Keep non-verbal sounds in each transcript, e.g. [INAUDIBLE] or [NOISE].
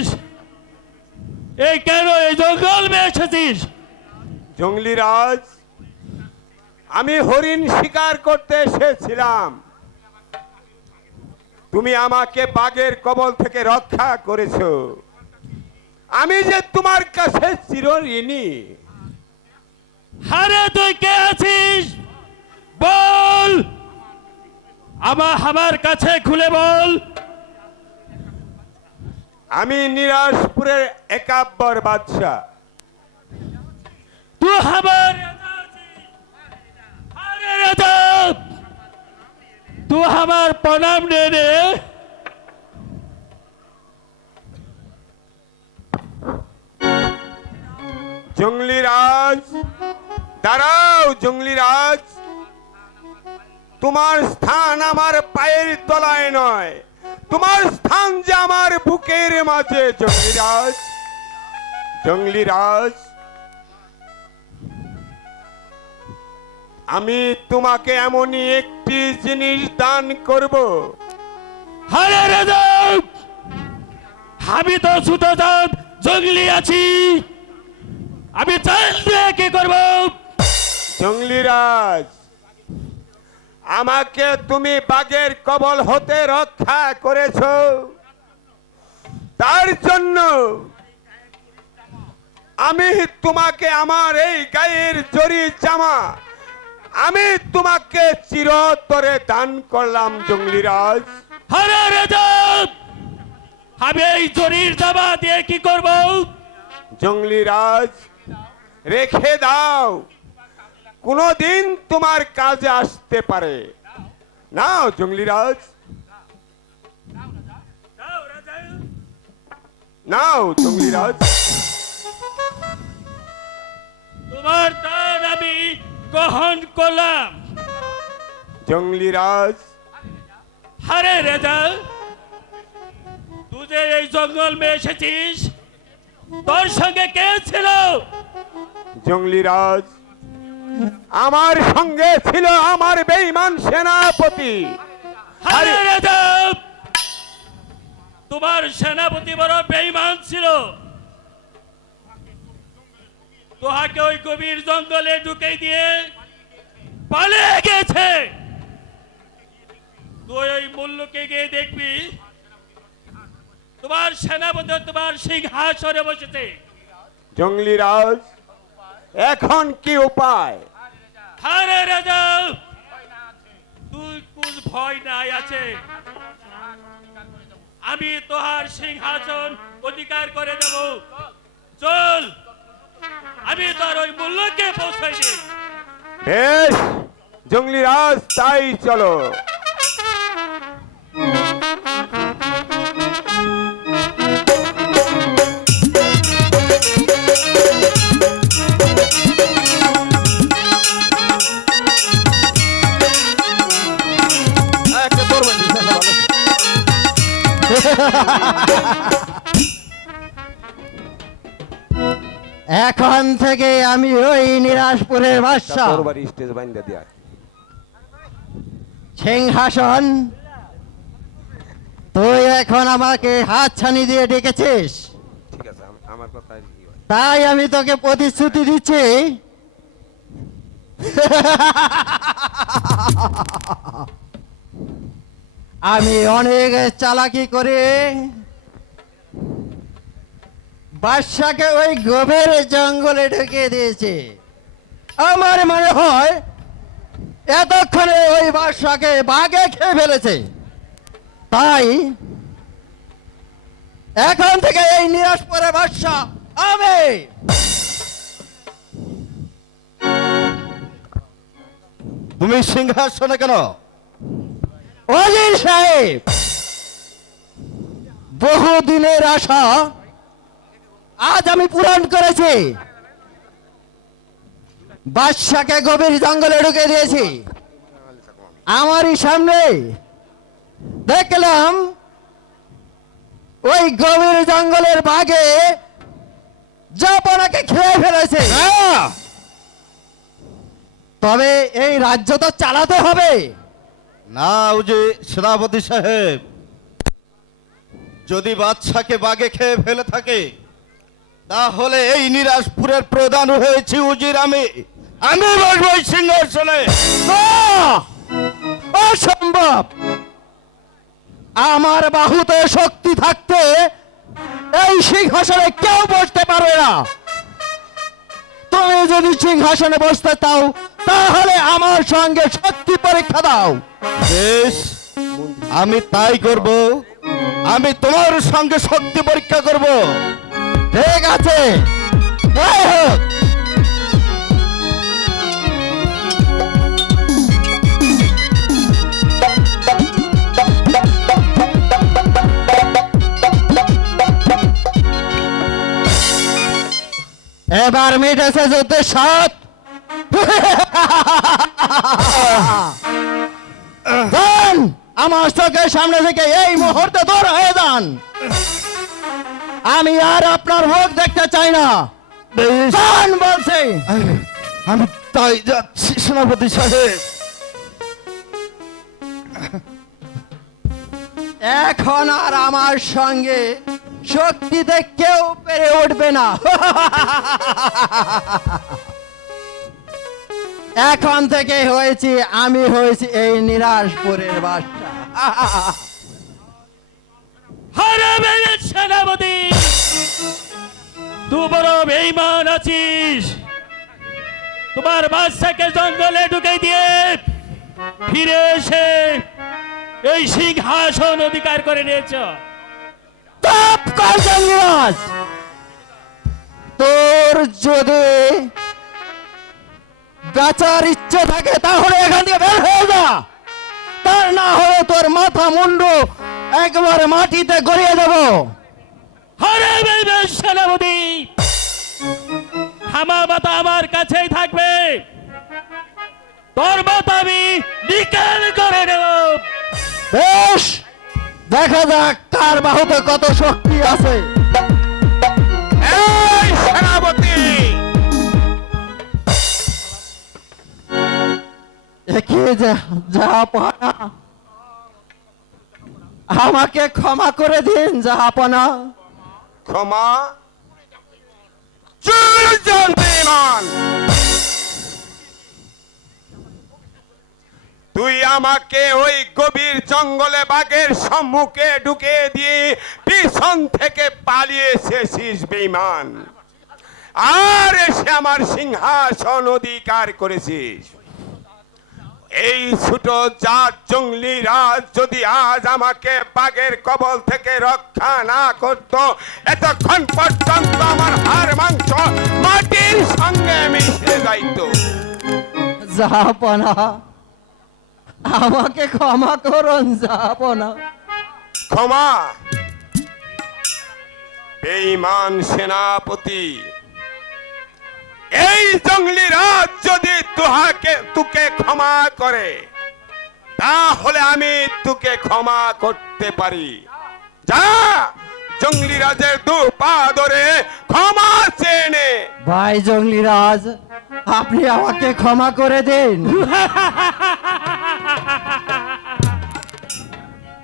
আছিস এই কেন এই জঙ্গল মে এসেছিস? জঙ্গলিরাজ আমি হরিণ শিকার করতে এসেছিলাম। তুমি আমাকে বাঘের কবল থেকে রক্ষা করেছ। আমি যে তোমার কাছে চিরঋণী। আরে তুই কে আছিস? বল! আমার আমার কাছে খুলে বল। আমি নিরাজপুরের একাব্বর বাদশা তু হামার তু আমার প্রণাম নে রে জঙ্গলি রাজ দাঁড়াও জঙ্গলি রাজ। তোমার স্থান আমার পায়ের তলায় নয়। তোমার স্থান যে আমার বুকের মাঝে জঙ্গলিরাজ জঙ্গলিরাজ আমি তোমাকে এমনই একটি জিনিস দান করব। আমি তো ছোট জঙ্গলি আছি। আমি জানলে কি করব? জঙ্গলিরাজ আমাকে তুমি বাগের কবল হতে রক্ষা করেছ। তার জন্য আমি তোমাকে আমার এই গায়ের জরি জামা আমি তোমাকে চিরতরে দান করলাম জঙ্গলিরাজ আরে রাজা! আমি এই জরির জামা দিয়ে কি করব? জঙ্গলিরাজ রেখে দাও। কোনোদিন তোমার কাজে আসতে পারে। নাও জঙ্গলিরাজ নাও জঙ্গলিরাজ তোমার দান আমি গ্রহণ করলাম। জঙ্গলিরাজ আরে রেজা তুই যে এই জঙ্গল মে এসেছিস তোর সঙ্গে কে ছিল? জঙ্গলিরাজ আমার সঙ্গে ছিল আমার বেঈমান সেনাপতি। রেজা তোমার সেনাপতি বড় বেঈমান ছিল। তোহাকে ওই কবির জঙ্গলে ঢুকে দিয়ে পালিয়ে গেছে। তুই ওই মূল্যকে গিয়ে দেখবি তোমার সেনাপতি তোমার সিংহাসনে বসেছে। জঙ্গলিরাজ এখন কি উপায়? তুই ভয় নাই আছে। আমি তোহার সিংহাসন অধিকার করে দেব। চল। আমি তোর ওই মূল্যকে পৌঁছাই দিই জঙ্গলি রাজ, তাই চলো। [LAUGHS] এখন থেকে আমি ওই নিরাজপুরের বাদশা সিংহাসন তুই এখন আমাকে হাত ছানি দিয়ে ডেকেছিস? তাই আমি তোকে প্রতিশ্রুতি দিচ্ছি। [LAUGHS] আমি অনেক চালাকি করে বাদশাকে ওই গভীর জঙ্গলে ঢুকিয়ে দিয়েছি। আমার মনে হয় এতক্ষণে ওই বাদশাকে বাঘে খেয়ে ফেলেছে। তাই এখন থেকে এই নিরাশ পরে বাদশা, আমি তুমি সিংহাসনে কেন? অজির সাহেব বহুদিনের আশা আজ আমি পূরণ করেছি। বাদশাকে গভীর জঙ্গলে ঢুকে দিয়েছি। আমারই সামনে দেখলাম ওই গভীর জঙ্গলের বাঘে জাপানাকে খেয়ে ফেলেছে। তবে এই রাজ্য তো চালাতে হবে। না উজি সেনাপতি সাহেব, যদি বাচ্চাকে বাগে খেয়ে ফেলে থাকে, তাহলে এই নিরাজপুরের প্রধান হয়েছি উজির আমি। আমি বসবো সিংহাসনে! অসম্ভব! আমার বাহুতে শক্তি থাকতে এই সিংহাসনে কেউ বসতে পারবে না। তুমি যদি সিংহাসনে বসতে চাও, তাহলে আমার সঙ্গে শক্তি পরীক্ষা দাও। বেশ, আমি তাই করব। আমি তোমার সঙ্গে শক্তি পরীক্ষা করব। ঠিক আছে। এবার মিটেছে যুদ্ধের সাত [LAUGHS] যান আমার চোখের সামনে থেকে এই মুহূর্তে দূর হয়ে যান। আমি আর আপনার মুখ দেখতে চাই না। যান বলছি। আমি তাই যাচ্ছি সেনাপতি সাহেব। এখন আর আমার সঙ্গে শক্তিতে কেউ পেরে উঠবে না। [LAUGHS] এখন থেকে হয়েছি আমি হয়েছি এই নিরাশপুরের বাসা সেনাপতি! তুই বড় বেইমান আছিস। তোমার বাচ্চাকে জঙ্গলে ঢুকে দিয়ে ফিরে এসে এই সিংহাসন অধিকার করে নিয়েছ। তোর যদি বাঁচার ইচ্ছে থাকে তাহলে এখান থেকে বের হয়ে যা। তার না হলে তোর মাথা মুন্ডু একবার মাটিতে গড়িয়ে দেবো। হারাবে সেনাপতি। হামা মাতা আমার কাছেই থাকবে। তোর মাথা আমি নিকাল করে নেব। বেশ দেখা যাক কার বাহুতে কত শক্তি আছে। আমাকে ক্ষমা করে দিন জাহাপনা ক্ষমা? তুই আমাকে ওই গভীর জঙ্গলে বাঘের সম্মুখে ঢুকে দিয়ে পিছন থেকে পালিয়ে এসেছিস বেইমান আর এসে আমার সিংহাসন অধিকার করেছিস। এই ছোট জাত জঙ্গলি রাজ যদি আজ আমাকে বাঘের কবল থেকে রক্ষা না করত এতক্ষণ পর্যন্ত আমার হাড় মাংস মাটির সঙ্গে মিশে যাইত। জাহাপনা আমাকে ক্ষমা করুন জাহাপনা। ক্ষমা। বেঈমান সেনাপতি এই জঙ্গলি রাজ যদি তুহাকে তুকে ক্ষমা করে তাহলে আমি তোকে ক্ষমা করতে পারি। যা! জঙ্গলি রাজের দু পা ধরে ক্ষমা চেনে। ভাই জঙ্গলিরাজ আপনি আমাকে ক্ষমা করে দিন।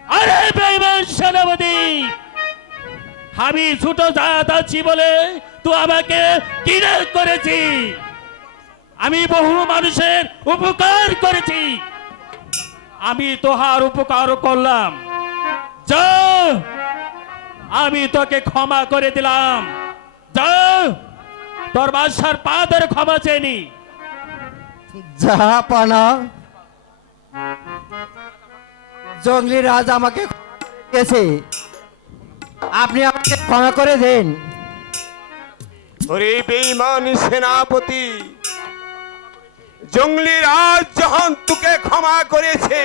আরে বেইমান সেনাপতি আমি ছোট জাত আছি বলে তুই আমাকে কিনে করেছি। আমি বহু মানুষের উপকার করেছি। আমি তোহার উপকার করলাম। যা, আমি তোকে ক্ষমা করে দিলাম। যা, তোর বাদশার পা ধরে ক্ষমা চেনি জাহাপানা জঙ্গলি রাজ আমাকে গেছে আপনি আমাকে ক্ষমা করে দেন। ওরে বেঈমান সেনাপতি। জঙ্গলি রাজ যখন তোকে ক্ষমা করেছে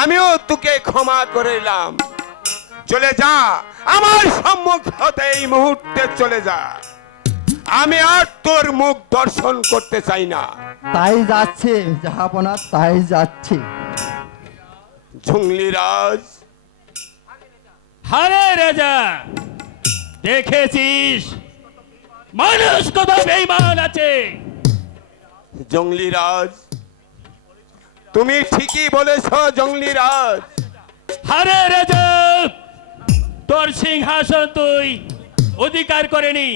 আমিও তোকে ক্ষমা করিলাম চলে যা আমার সম্মুখ হতে এই মুহূর্তে চলে যা। আমি আর তোর মুখ দর্শন করতে চাই না। তাই যাচ্ছে জাহাপনা তাই যাচ্ছে। জঙ্গলি রাজ। হারে রাজা! দেখেছিস? মানুষ কত বেইমান আছে? জঙ্গলি রাজ। তুমি ঠিকই বলেছ জঙ্গলি রাজ। হারে রাজা তোর সিংহাসন তুই অধিকার করেনি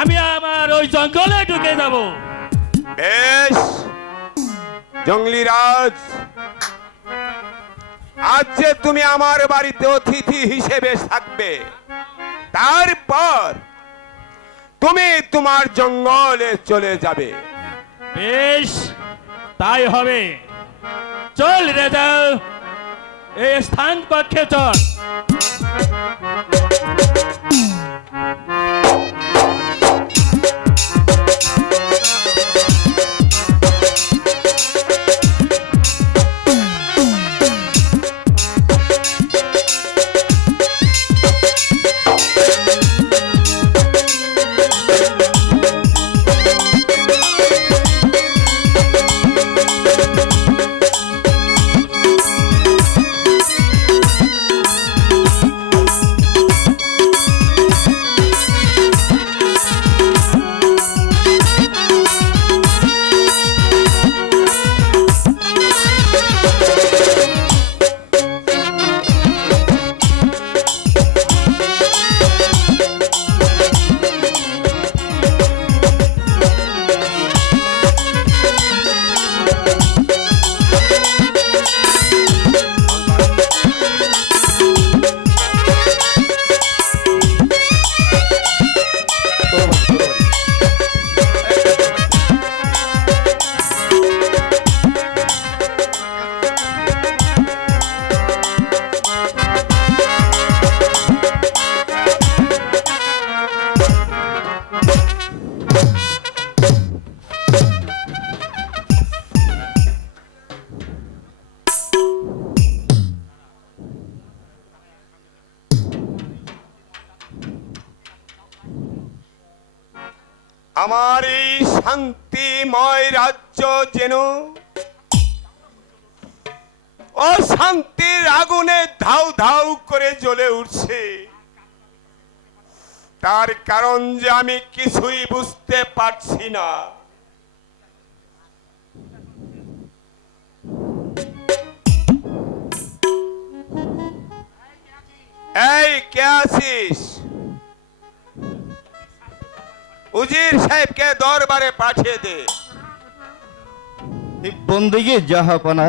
আমি আমার ওই জঙ্গলে ঢুকে যাব। বেশ। জঙ্গলি রাজ আজ যে তুমি আমার বাড়িতে অতিথি হিসেবে থাকবে তারপর তুমি তোমার জঙ্গলে চলে যাবে। বেশ, তাই হবে। চল রেজাল এই স্থান পক্ষে চল। শান্তিময় রাজ্য যেন অশান্তির আগুনে ধাউ ধাউ করে জ্বলে উঠছে। তার কারণ যে আমি কিছুই বুঝতে পারছি না। এই, কে আছিস? উজির সাহেবকে দরবারে পাঠিয়ে দে। বন্দিগি জাহাপনা।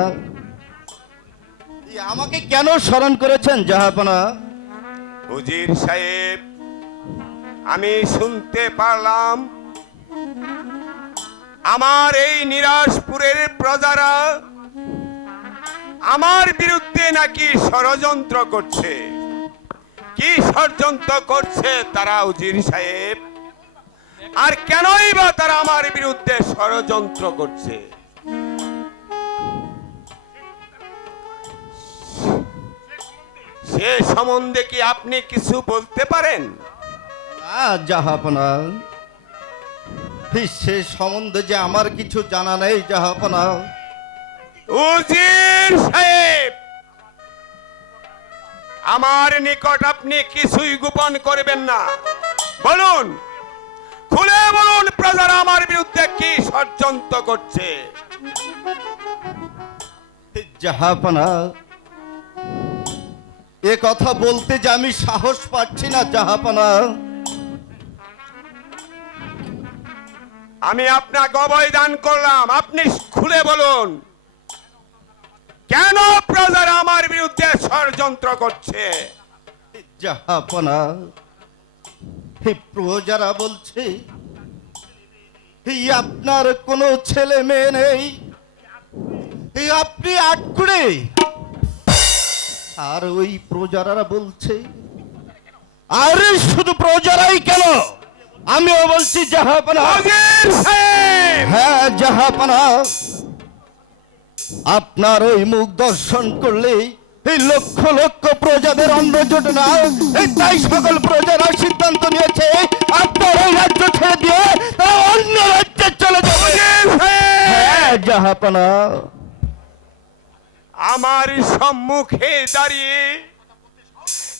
আমাকে কেন স্মরণ করেছেন জাহাপনা? উজির সাহেব আমি শুনতে পারলাম আমার এই নিরাশপুরের প্রজারা আমার বিরুদ্ধে নাকি ষড়যন্ত্র করছে। কি ষড়যন্ত্র করছে তারা উজির সাহেব? আর কেনই বা তারা আমার বিরুদ্ধে ষড়যন্ত্র করছে? সে সম্বন্ধে কি আপনি কিছু বলতে পারেন? জাহাপনা সে সম্বন্ধে যে আমার কিছু জানা নেই জাহাপনা উজির সাহেব আমার নিকট আপনি কিছুই গোপন করবেন না। বলুন। খুলে বলুন প্রজারা আমার বিরুদ্ধে কি ষড়যন্ত্র করছে? জাহাপনা এ কথা বলতে যে আমি সাহস পাচ্ছি না জাহাপানা। আমি আপনাকে অভয় দান করলাম আপনি খুলে বলুন। কেন প্রজারা আমার বিরুদ্ধে ষড়যন্ত্র করছে? জাহাপনা প্রজারা বলছে আপনার কোনো ছেলে মেয়ে নেই আপনি আটকুড়ে। আর ওই প্রজারা বলছে আরে শুধু প্রজারাই কেন? আমিও বলছি জাহাপনা! হ্যাঁ জাহাপনা আপনার ওই মুখ দর্শন করলে এই লক্ষ লক্ষ প্রজাদের অন্ন জোটে না এই তাই সকল প্রজারা সিদ্ধান্ত নিয়েছে আপনার এই রাজ্য ছেড়ে দিয়ে তারা অন্য রাজ্যে চলে যাবে। ওজির হ্যাঁ জাহাপনা আমার সম্মুখে দাঁড়িয়ে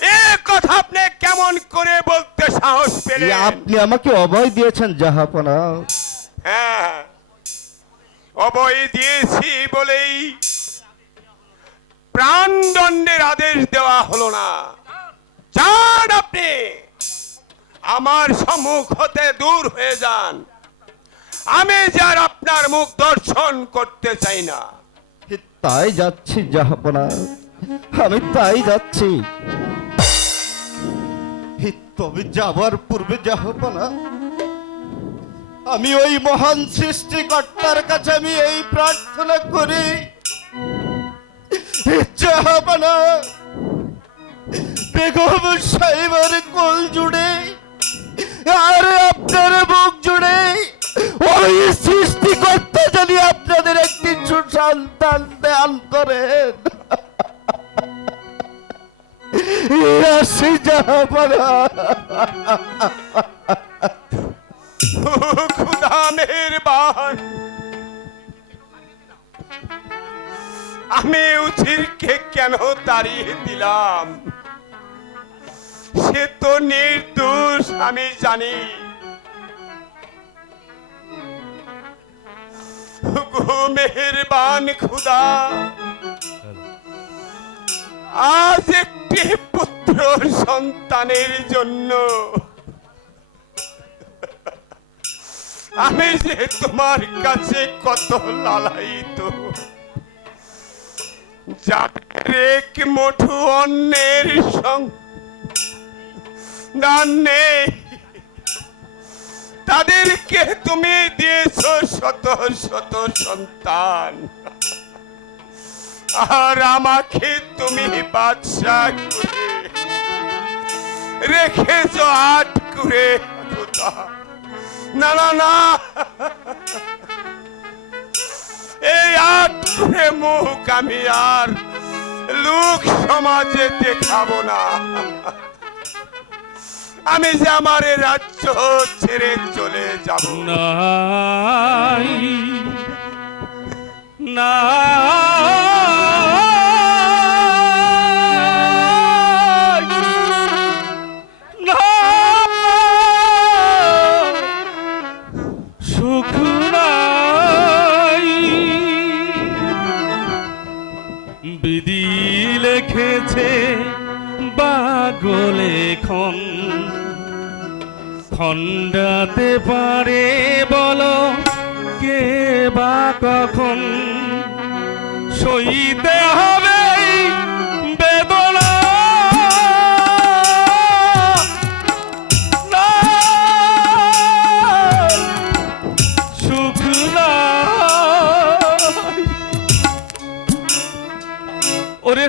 এ কথা আপনি কেমন করে বলতে সাহস পেলেন? আপনি আমাকে অভয় দিয়েছেন জাহাপনা হ্যাঁ অবৈ দিয়েছি বলেই প্রাণদণ্ডের আদেশ দেওয়া হলো না। যান আপনি। আমার সম্মুখ হতে দূর হয়ে যান। আমি যার আপনার মুখ দর্শন করতে চাই না। তাই যাচ্ছি জাহাপনা আমি তাই যাচ্ছি। তবে যাবার পূর্বে জাহাপনা আমি ওই মহান সৃষ্টিকর্তার কাছে আমি এই প্রার্থনা করি। হে, জাহাপনা বেগম সাহেবের কোল জুড়ে আর আপনার বুক জুড়ে ওই সৃষ্টিকর্তা যদি আপনাদের একটি সুসন্তান দান করেন। আসি জাহাপনা আমি উচিরকে কেন তাড়িয়ে দিলাম? সে তো নির্দোষ, আমি জানি। মেহেরবান খুদা, আজ একটি পুত্র সন্তানের জন্য। আমি যে তোমার কাছে কত লালায়িত। এক মুঠু অন্যের সং নেই তাদেরকে তুমি দিয়েছ শত শত সন্তান। আর আমাকে তুমি বাদশা করে রেখেছ আট করে না না না। এই আটে মুখ আমি আর লোক সমাজে দেখাবো না। আমি যে আমার রাজ্য ছেড়ে চলে যাব। নাই। খণ্ডাতে পারে বলো কে বা কখন? সইতে হবে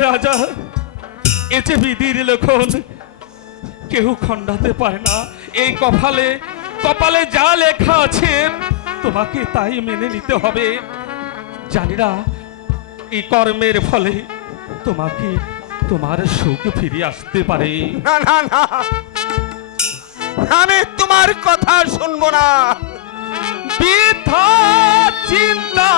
রাজা, এ যে বিধির লক্ষণ কেউ খণ্ডাতে পারে না। এই কপালে কপালে যা লেখা আছে তোমাকে তাই মেনে নিতে হবে। জানি না এই কর্মের ফলে তোমাকে তোমার সুখ ফিরে আসতে পারে। না না না। আমি তোমার কথা শুনব না। বৃথা চিন্তা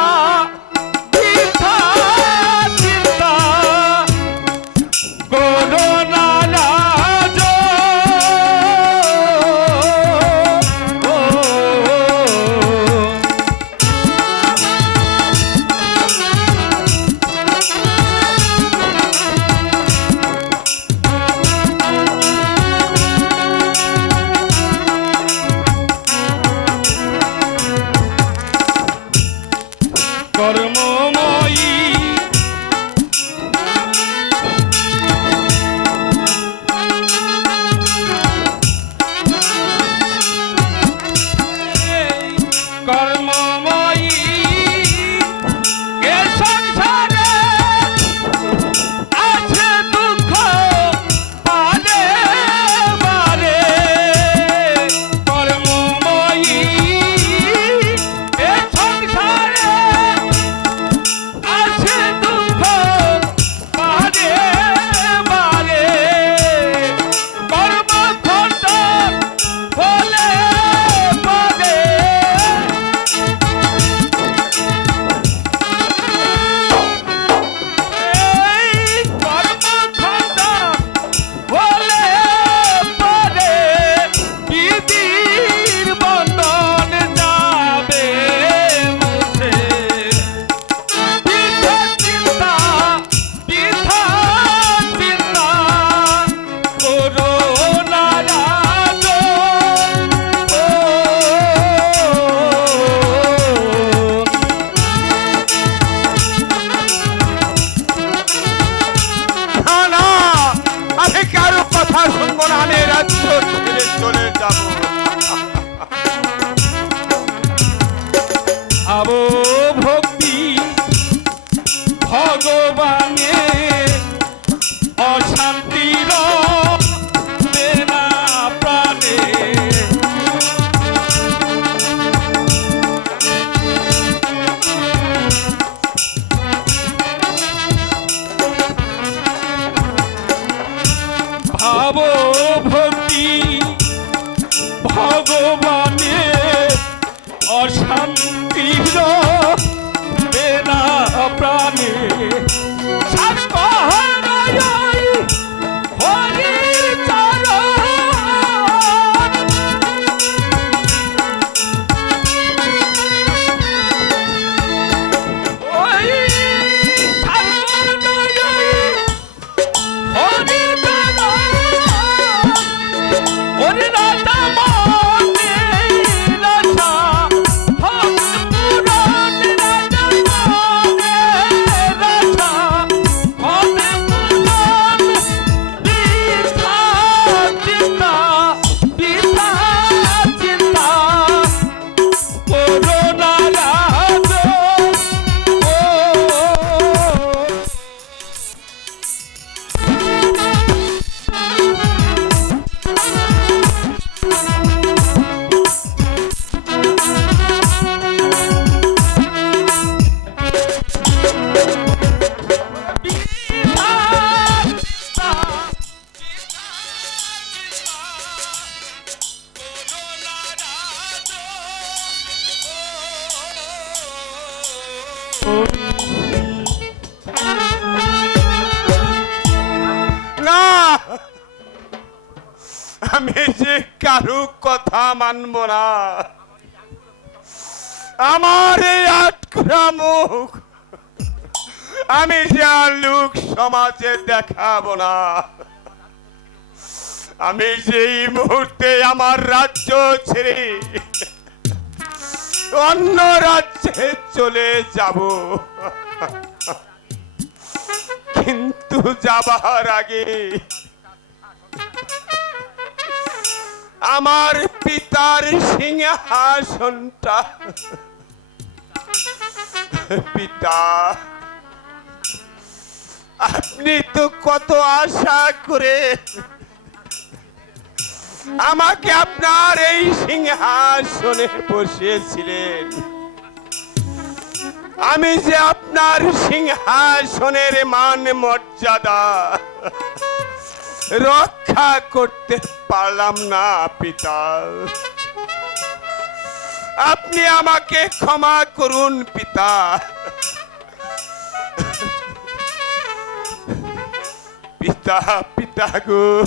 ভক্তি ভগবান মানব না। আমার এই আটকুরা মুখ আমি যে লোক সমাজে দেখাবো না। আমি যে এই মুহূর্তে আমার রাজ্য ছেড়ে অন্য রাজ্যে চলে যাব। কিন্তু যাবার আগে আমার পিতার সিংহাসনটা। পিতা, আপনি তো কত আশা করে আমাকে আপনার এই সিংহাসনে বসিয়েছিলেন। আমি যে আপনার সিংহাসনের মান মর্যাদা। রক্ষা করতে পারলাম না, পিতা। আপনি আমাকে ক্ষমা করুন, পিতা। পিতা পিতা গো।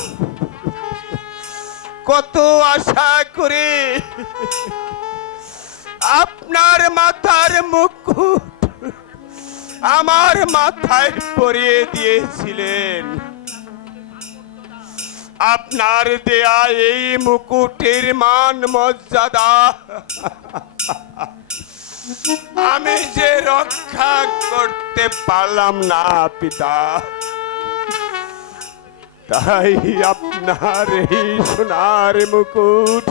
কত আশা করে আপনার মাথার মুকুট আমার মাথায় পরিয়ে দিয়েছিলেন। আপনার দেয়া এই মুকুটের মান মর্যাদা। আমি যে রক্ষা করতে পারলাম না, পিতা। তাই আপনার এই সোনার মুকুট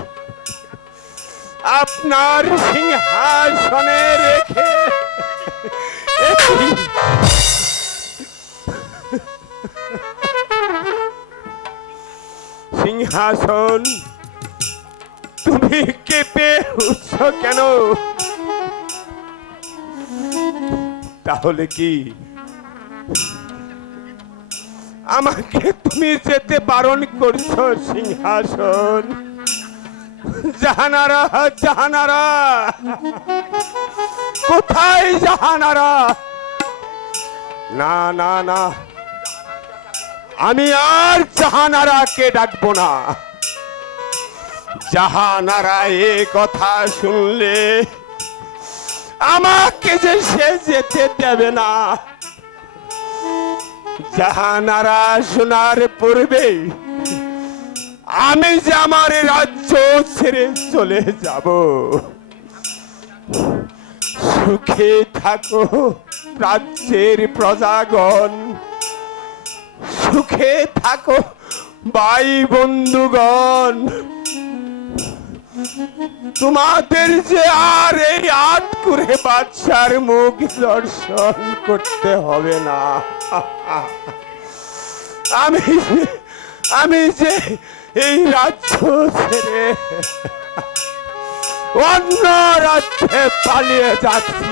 আপনার সিংহাসনে রেখে সিংহাসন। তুমি কেঁপে উঠছ কেন? তাহলে কি আমাকে তুমি যেতে বারণ করছ, সিংহাসন? জাহানারা জাহানারা! কোথায় জাহানারা? না না না। আমি আর জাহানারাকে ডাকবো না? জাহানারা এ কথা শুনলে আমাকে যে সে যেতে দেবে না। জাহানারা শোনার পূর্বে আমি যে আমার রাজ্য ছেড়ে চলে যাব। সুখে থাকো, রাজ্যের প্রজাগণ। সুখে থাকো, ভাই বন্ধুগণ। তোমাদের যে আর এই আট করে বাচ্চার মুখ দর্শন করতে হবে না। আমি আমি যে এই রাজ্য ছেড়ে অন্য রাজ্যে পালিয়ে যাচ্ছি।